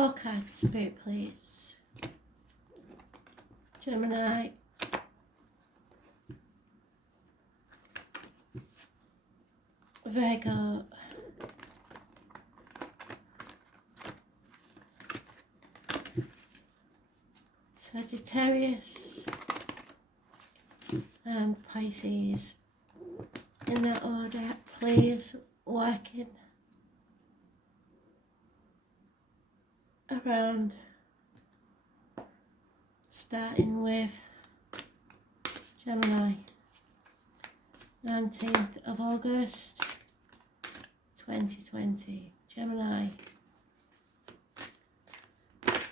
4 cards, Spirit, please. Gemini. Virgo. Sagittarius. And Pisces. In that order, please, working around, starting with Gemini, 19th of August 2020, Gemini.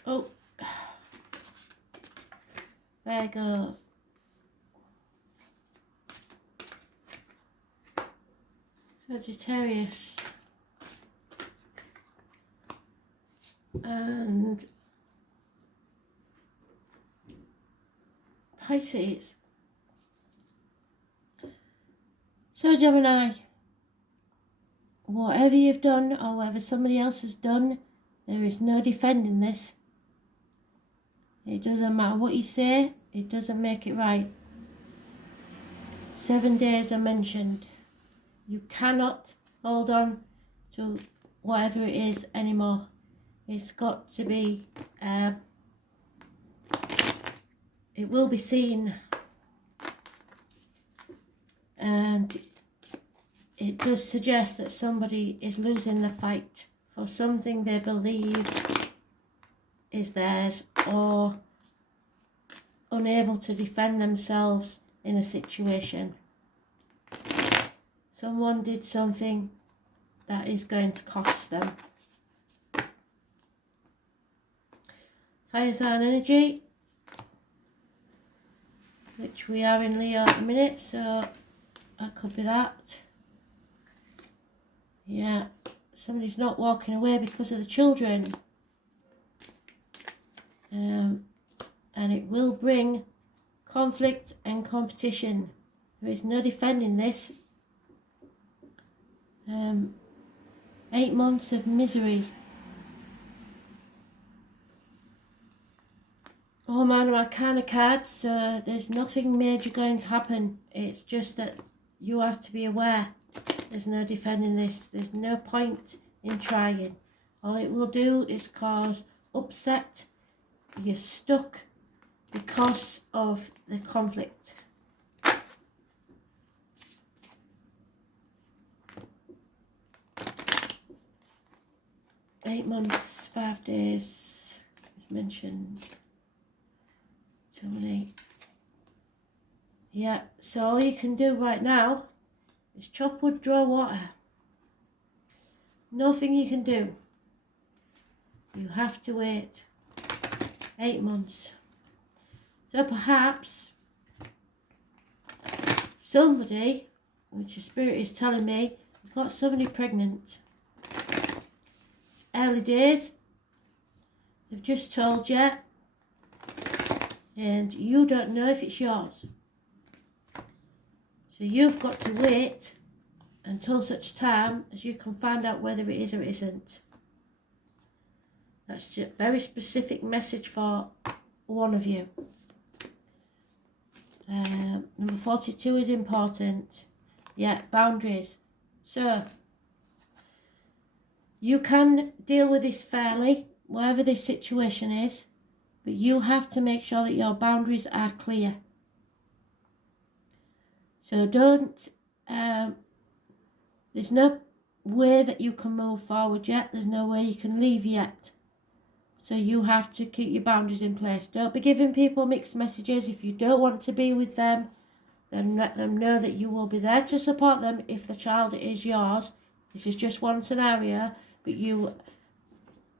Oh, Virgo, Sagittarius, and Pisces. So Gemini, whatever you've done or whatever somebody else has done, there is no defending this. It doesn't matter what you say, it doesn't make it right. 7 days are mentioned. You cannot hold on to whatever it is anymore. It's got to be, it will be seen, and it does suggest that somebody is losing the fight for something they believe is theirs, or unable to defend themselves in a situation. Someone did something that is going to cost them. Fire sign energy, which we are in Leo at the minute, so that could be that. Yeah, somebody's not walking away because of the children. And it will bring conflict and competition. There is no defending this. 8 months of misery. Oh man, I kind of cards, so there's nothing major going to happen. It's just that you have to be aware. There's no defending this. There's no point in trying. All it will do is cause upset. You're stuck because of the conflict. Eight months, 5 days, as mentioned. Terminate. Yeah, so all you can do right now is chop wood, draw water. Nothing you can do. You have to wait 8 months. So perhaps somebody, which the spirit is telling me, has got somebody pregnant. It's early days. They've just told you, and you don't know if it's yours. So you've got to wait until such time as you can find out whether it is or it isn't. That's a very specific message for one of you. Number 42 is important. Yeah, boundaries. So, you can deal with this fairly, whatever this situation is, but you have to make sure that your boundaries are clear. So don't, there's no way that you can move forward yet. There's no way you can leave yet. So you have to keep your boundaries in place. Don't be giving people mixed messages. If you don't want to be with them, then let them know that you will be there to support them if the child is yours. This is just one scenario, but you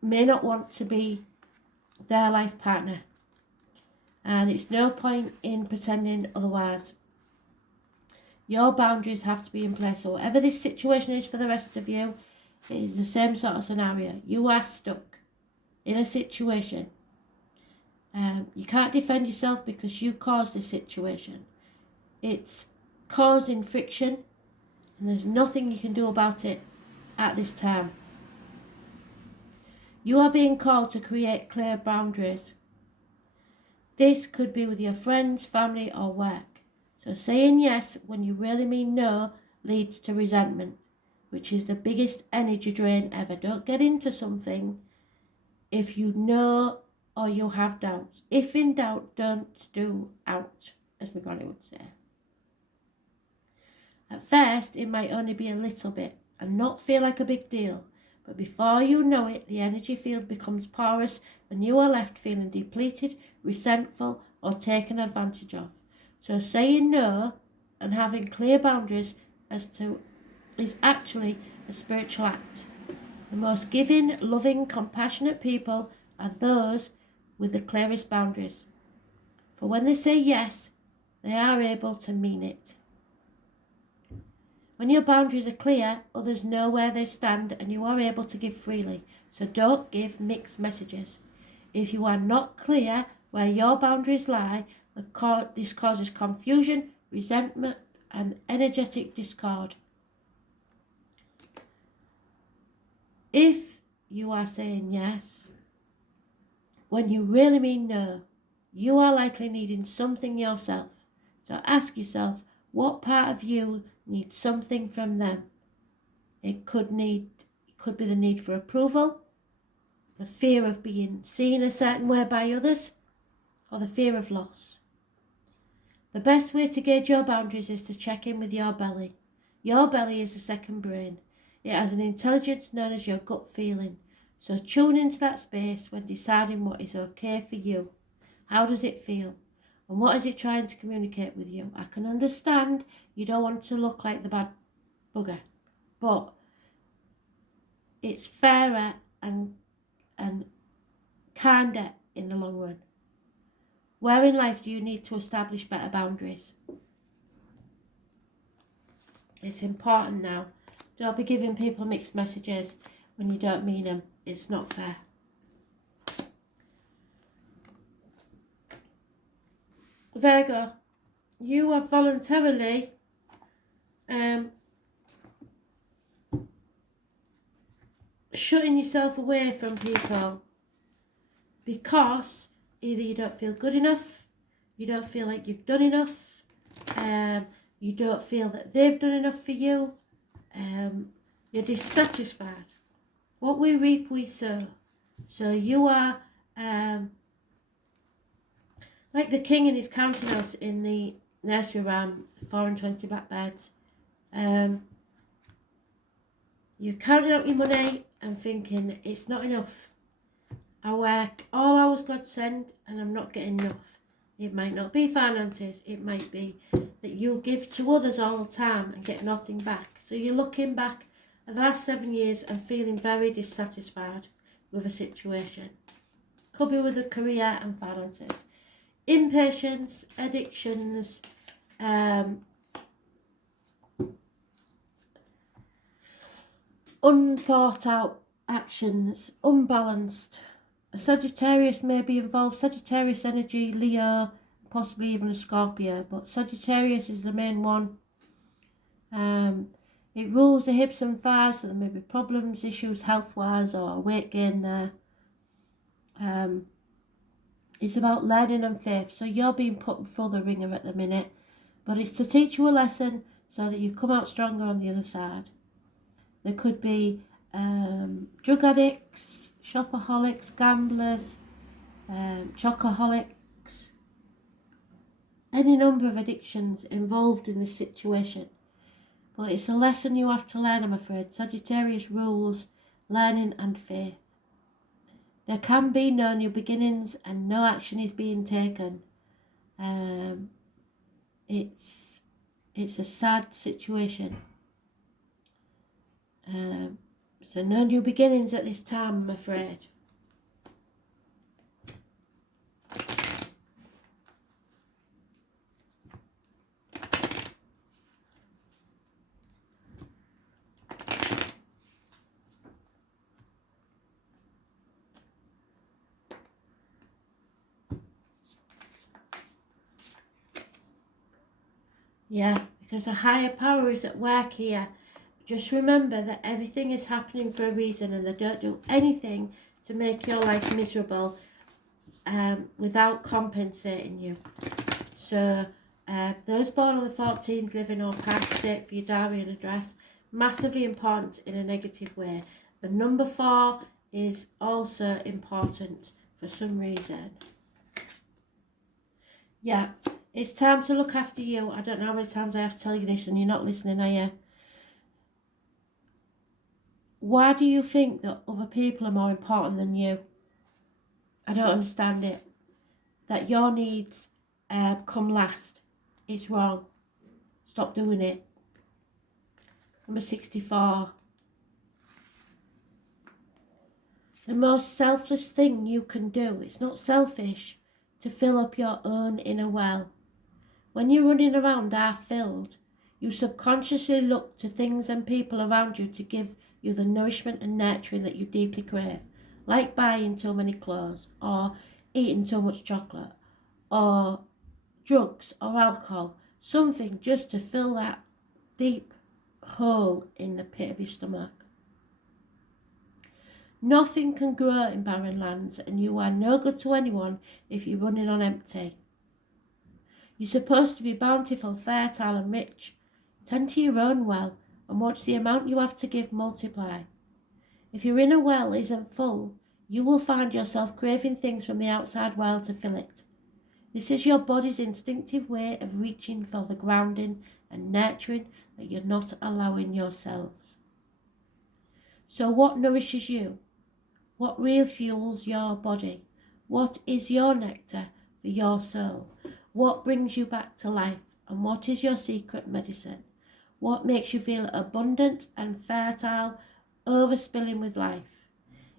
may not want to be their life partner. And it's no point in pretending otherwise. Your boundaries have to be in place. So whatever this situation is for the rest of you, it is the same sort of scenario. You are stuck in a situation. You can't defend yourself because you caused the situation. It's causing friction, and there's nothing you can do about it at this time. You are being called to create clear boundaries. This could be with your friends, family, or work. So saying yes when you really mean no leads to resentment, which is the biggest energy drain ever. Don't get into something if you know or you have doubts. If in doubt, don't do out, as my granny would say. At first, it might only be a little bit and not feel like a big deal. But before you know it, the energy field becomes porous and you are left feeling depleted, resentful, or taken advantage of. So saying no and having clear boundaries is actually a spiritual act. The most giving, loving, compassionate people are those with the clearest boundaries. For when they say yes, they are able to mean it. When your boundaries are clear, others know where they stand and you are able to give freely. So don't give mixed messages. If you are not clear where your boundaries lie, this causes confusion, resentment, and energetic discord. If you are saying yes when you really mean no, you are likely needing something yourself. So ask yourself, what part of you needs something from them? It could be the need for approval, the fear of being seen a certain way by others, or the fear of loss. The best way to gauge your boundaries is to check in with your belly. Your belly is a second brain. It has an intelligence known as your gut feeling. So tune into that space when deciding what is okay for you. How does it feel? And what is it trying to communicate with you? I can understand you don't want to look like the bad bugger, but it's fairer and kinder in the long run. Where in life do you need to establish better boundaries? It's important now. Don't be giving people mixed messages when you don't mean them. It's not fair. Virgo, you are voluntarily shutting yourself away from people because either you don't feel good enough, you don't feel like you've done enough, you don't feel that they've done enough for you, you're dissatisfied. What we reap, we sow. So you are like the king in his counting house in the nursery rhyme, 4 and 20 blackbirds. You're counting out your money and thinking it's not enough. I work all hours God sent and I'm not getting enough. It might not be finances. It might be that you give to others all the time and get nothing back. So you're looking back at the last 7 years and feeling very dissatisfied with a situation. Could be with a career and finances. Impatience, addictions, unthought out actions, unbalanced. A Sagittarius may be involved, Sagittarius energy, Leo, possibly even a Scorpio, but Sagittarius is the main one. It rules the hips and thighs, so there may be problems, issues health-wise or weight gain there. It's about learning and faith, so you're being put through the ringer at the minute, but it's to teach you a lesson so that you come out stronger on the other side. There could be drug addicts, shopaholics, gamblers, chocoholics, any number of addictions involved in this situation. But it's a lesson you have to learn, I'm afraid. Sagittarius rules learning and faith. There can be no new beginnings and no action is being taken. It's a sad situation. So no new beginnings at this time, I'm afraid. Yeah, because a higher power is at work here. Just remember that everything is happening for a reason and they don't do anything to make your life miserable without compensating you. So those born on the 14th, living or past, date for your diary and address, massively important in a negative way. The number 4 is also important for some reason. Yeah, it's time to look after you. I don't know how many times I have to tell you this and you're not listening, are you? Why do you think that other people are more important than you? I don't understand it. That your needs come last. It's wrong. Stop doing it. Number 64. The most selfless thing you can do, it's not selfish, to fill up your own inner well. When you're running around half-filled, you subconsciously look to things and people around you to give you the nourishment and nurturing that you deeply crave, like buying too many clothes, or eating too much chocolate, or drugs or alcohol, something just to fill that deep hole in the pit of your stomach. Nothing can grow in barren lands, and you are no good to anyone if you're running on empty. You're supposed to be bountiful, fertile and rich. Tend to your own well and watch the amount you have to give multiply. If your inner well isn't full, you will find yourself craving things from the outside world to fill it. This is your body's instinctive way of reaching for the grounding and nurturing that you're not allowing yourselves. So what nourishes you? What refuels your body? What is your nectar for your soul? What brings you back to life? And what is your secret medicine? What makes you feel abundant and fertile, overspilling with life?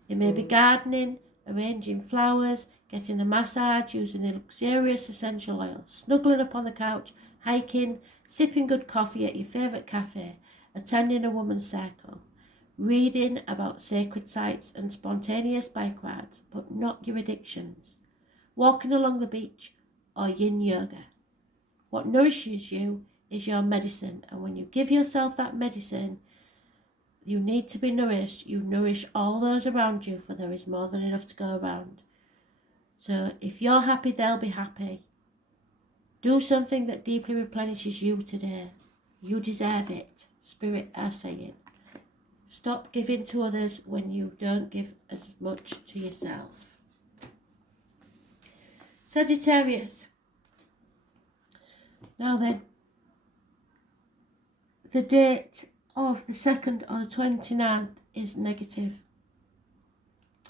It may be gardening, arranging flowers, getting a massage, using a luxurious essential oil, snuggling up on the couch, hiking, sipping good coffee at your favourite cafe, attending a woman's circle, reading about sacred sites and spontaneous bike rides, but not your addictions, walking along the beach or yin yoga. What nourishes you is your medicine, and when you give yourself that medicine, you need to be nourished. You nourish all those around you, for there is more than enough to go around. So if you're happy, they'll be happy. Do something that deeply replenishes you today. You deserve it, Spirit are saying. Stop giving to others when you don't give as much to yourself. Sagittarius. Now then, the date of the 2nd or the 29th is negative.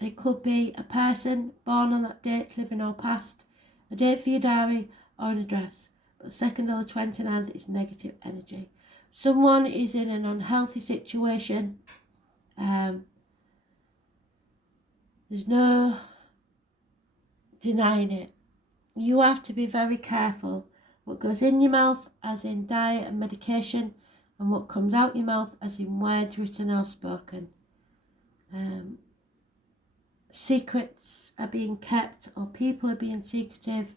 It could be a person born on that date, living or past, a date for your diary or an address. But the 2nd or the 29th is negative energy. Someone is in an unhealthy situation. There's no denying it. You have to be very careful what goes in your mouth, as in diet and medication, and what comes out your mouth, as in words written or spoken. Secrets are being kept, or people are being secretive,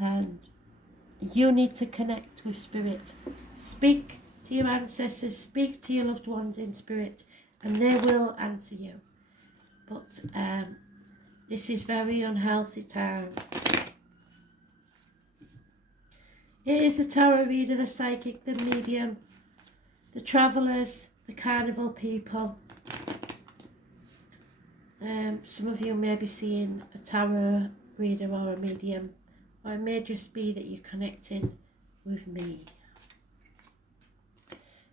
and you need to connect with spirit. Speak to your ancestors, speak to your loved ones in spirit, and they will answer you. But this is very unhealthy time. It is the tarot reader, the psychic, the medium, the travellers, the carnival people. Some of you may be seeing a tarot reader or a medium, or it may just be that you're connecting with me.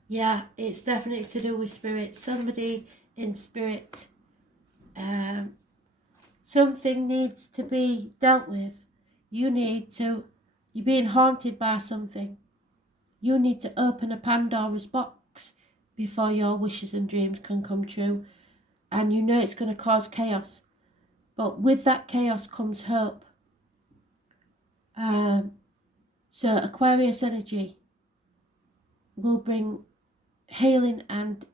Yeah, it's definitely to do with spirit. Somebody in spirit. Something needs to be dealt with. You're being haunted by something. You need to open a Pandora's box before your wishes and dreams can come true. And you know it's going to cause chaos. But with that chaos comes hope. So Aquarius energy will bring healing and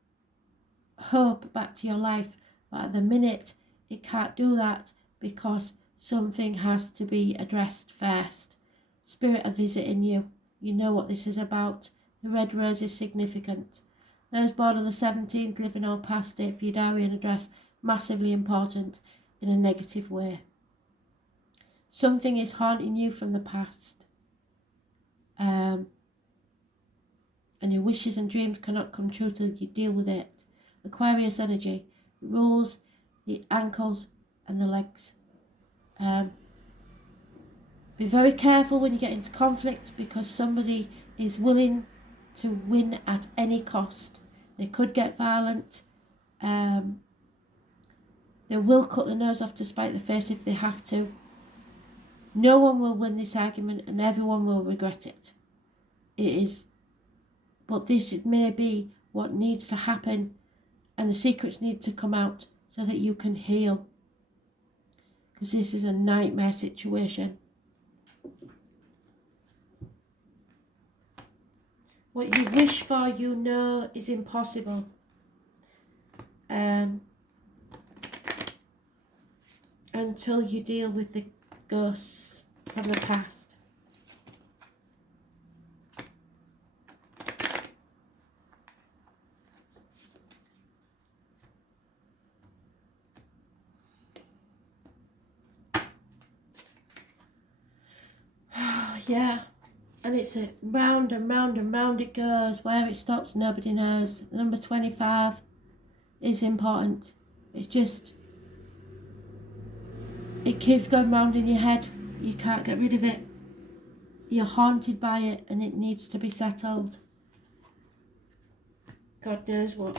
hope back to your life. But at the minute, it can't do that because something has to be addressed first. Spirit are visiting you. You know what this is about. The red rose is significant. Those born on the 17th, living or past, date for your diary and address. massively important in a negative way. Something is haunting you from the past. And your wishes and dreams cannot come true till you deal with it. Aquarius energy rules the ankles and the legs. Be very careful when you get into conflict, because somebody is willing to win at any cost. They could get violent. They will cut the nose off to spite the face if they have to. No one will win this argument and everyone will regret it. But this may be what needs to happen, and the secrets need to come out so that you can heal. Because this is a nightmare situation. What you wish for, you know, is impossible. Until you deal with the ghosts from the past. Yeah, and it's a round and round and round it goes. Where it stops, nobody knows. Number 25 is important. It's just, it keeps going round in your head. You can't get rid of it. You're haunted by it and it needs to be settled. God knows what.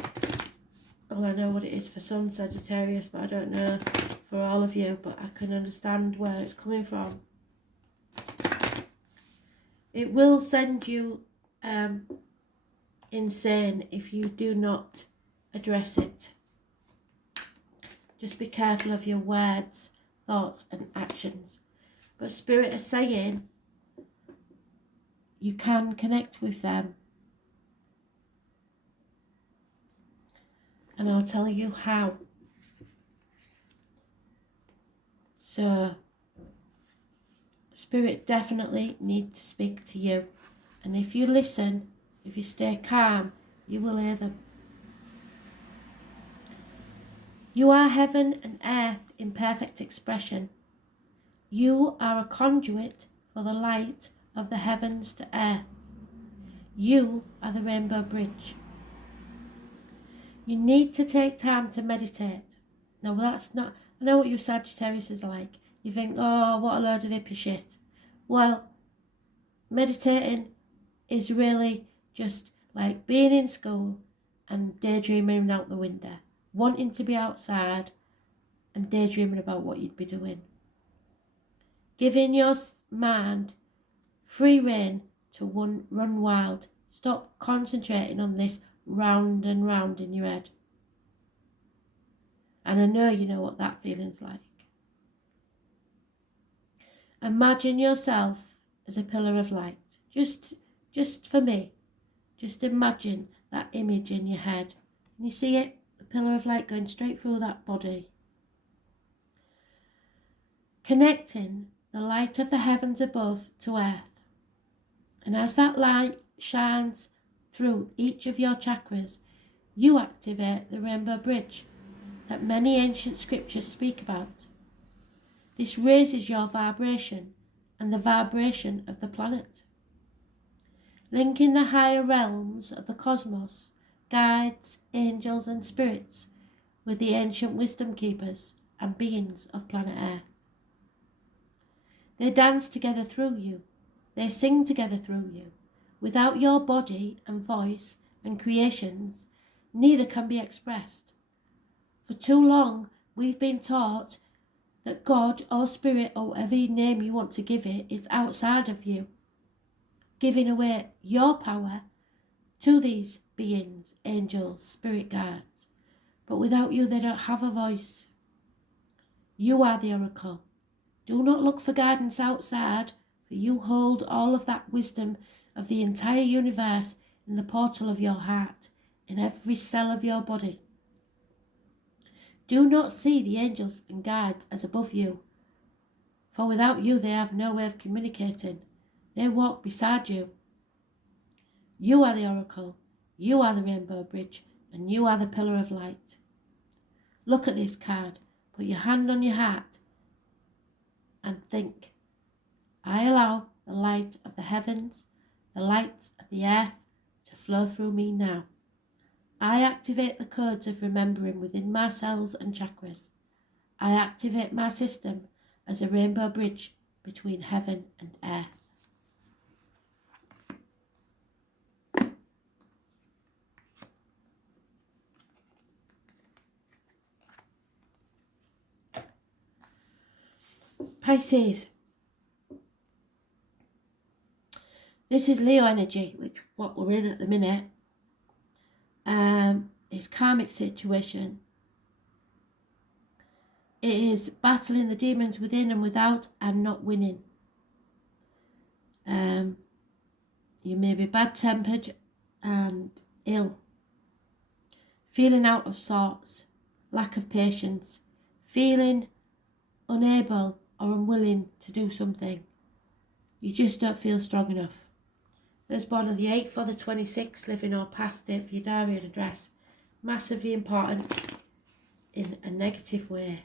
Well, I know what it is for some Sagittarius, but I don't know for all of you, but I can understand where it's coming from. It will send you insane if you do not address it. Just be careful of your words, thoughts and actions. But Spirit is saying you can connect with them. And I'll tell you how. So, Spirit definitely need to speak to you. And if you listen, if you stay calm, you will hear them. You are heaven and earth in perfect expression. You are a conduit for the light of the heavens to earth. You are the rainbow bridge. You need to take time to meditate. Now that's not, I know what you Sagittarius is like. You think, oh, what a load of hippie shit. Well, meditating is really just like being in school and daydreaming out the window, wanting to be outside and daydreaming about what you'd be doing. Giving your mind free rein to run wild. Stop concentrating on this round and round in your head. And I know you know what that feeling's like. Imagine yourself as a pillar of light. Just for me. Just imagine that image in your head. And you see it? The pillar of light going straight through that body. Connecting the light of the heavens above to earth. And as that light shines through each of your chakras, you activate the rainbow bridge that many ancient scriptures speak about. This raises your vibration and the vibration of the planet, linking the higher realms of the cosmos, guides, angels and spirits with the ancient wisdom keepers and beings of planet Earth. They dance together through you. They sing together through you. Without your body and voice and creations, neither can be expressed. For too long, we've been taught that God or Spirit or whatever name you want to give it is outside of you, giving away your power to these beings, angels, spirit guides. But without you, they don't have a voice. You are the oracle. Do not look for guidance outside, for you hold all of that wisdom of the entire universe in the portal of your heart, in every cell of your body. Do not see the angels and guides as above you, for without you they have no way of communicating. They walk beside you. You are the oracle, you are the rainbow bridge, and you are the pillar of light. Look at this card. Put your hand on your heart and think. I allow the light of the heavens, the light of the earth to flow through me now. I activate the codes of remembering within my cells and chakras. I activate my system as a rainbow bridge between heaven and earth. Pisces. This is Leo energy, which what we're in at the minute. It's karmic situation. It is battling the demons within and without and not winning. You may be bad-tempered and ill, feeling out of sorts, lack of patience, feeling unable or unwilling to do something. You just don't feel strong enough. Those born on the 8th or the 26th, living or past date for your diary and address. Massively important in a negative way.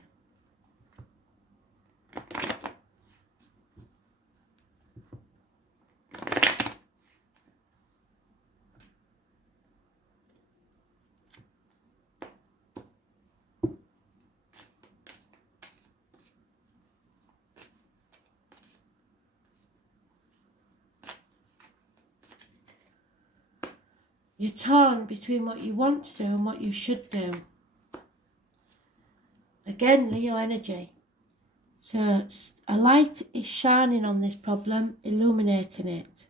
You're torn between what you want to do and what you should do. Again, Leo energy. So a light is shining on this problem, illuminating it.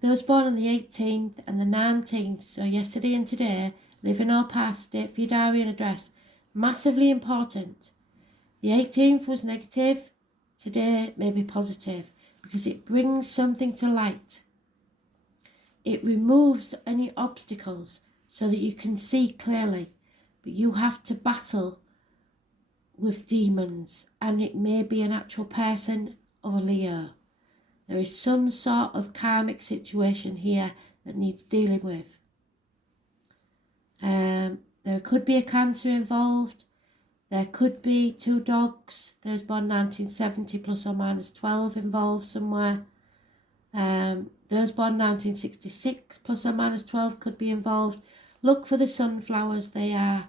Those born on the 18th and the 19th, so yesterday and today, living or past, date for your diary and address, massively important. The 18th was negative, today may be positive, because it brings something to light. It removes any obstacles so that you can see clearly, but you have to battle with demons, and it may be an actual person or a Leo. There is some sort of karmic situation here that needs dealing with. There could be a cancer involved. There could be 2 dogs. Those born 1970 plus or minus 12 involved somewhere. Those born 1966 plus or minus 12 could be involved. Look for the sunflowers. They are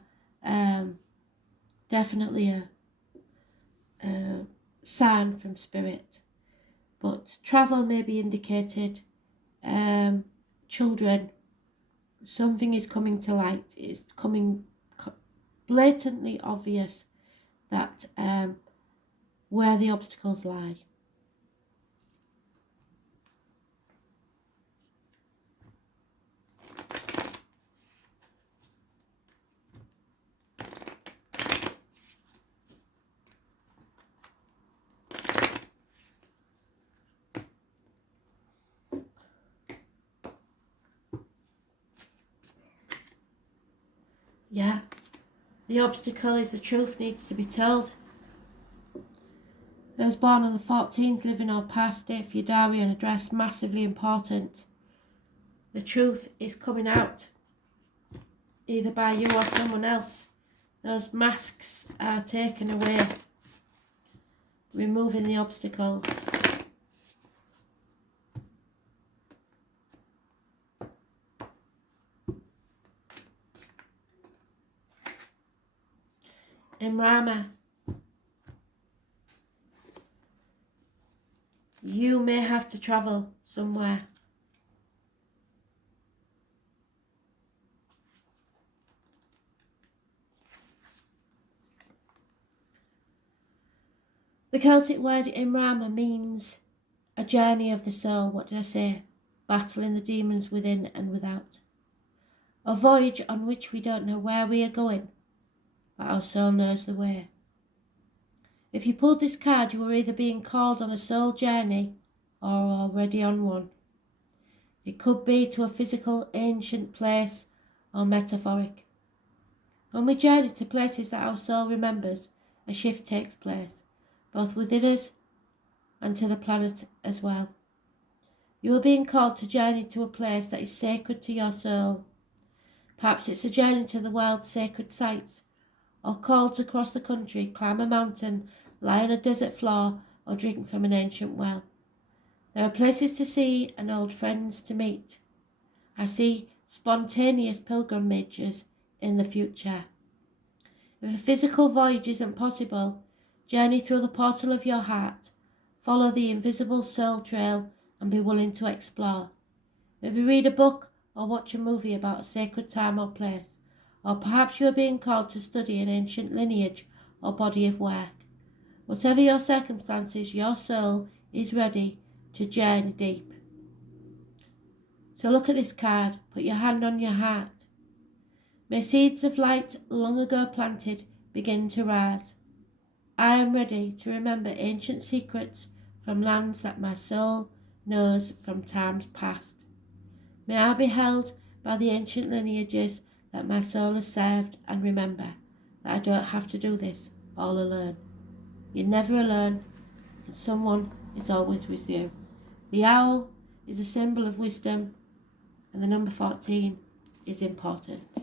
definitely a sign from spirit. But travel may be indicated. Children, something is coming to light. It's coming blatantly obvious that where the obstacles lie. Yeah, the obstacle is the truth needs to be told. Those born on the 14th, living or past, date for your diary and address, massively important. The truth is coming out, either by you or someone else. Those masks are taken away, removing the obstacles. Imrama, you may have to travel somewhere. The Celtic word Imrama means a journey of the soul. What did I say? Battling the demons within and without. A voyage on which we don't know where we are going, but our soul knows the way. If you pulled this card, you were either being called on a soul journey or already on one. It could be to a physical, ancient place or metaphoric. When we journey to places that our soul remembers, a shift takes place, both within us and to the planet as well. You are being called to journey to a place that is sacred to your soul. Perhaps it's a journey to the world's sacred sites, or called to cross the country, climb a mountain, lie on a desert floor, or drink from an ancient well. There are places to see and old friends to meet. I see spontaneous pilgrimages in the future. If a physical voyage isn't possible, journey through the portal of your heart, follow the invisible soul trail, and be willing to explore. Maybe read a book or watch a movie about a sacred time or place, or perhaps you are being called to study an ancient lineage or body of work. Whatever your circumstances, your soul is ready to journey deep. So look at this card, put your hand on your heart. May seeds of light long ago planted begin to rise. I am ready to remember ancient secrets from lands that my soul knows from times past. May I be held by the ancient lineages that my soul has served, and remember that I don't have to do this all alone. You're never alone, and someone is always with you. The owl is a symbol of wisdom, and the number 14 is important.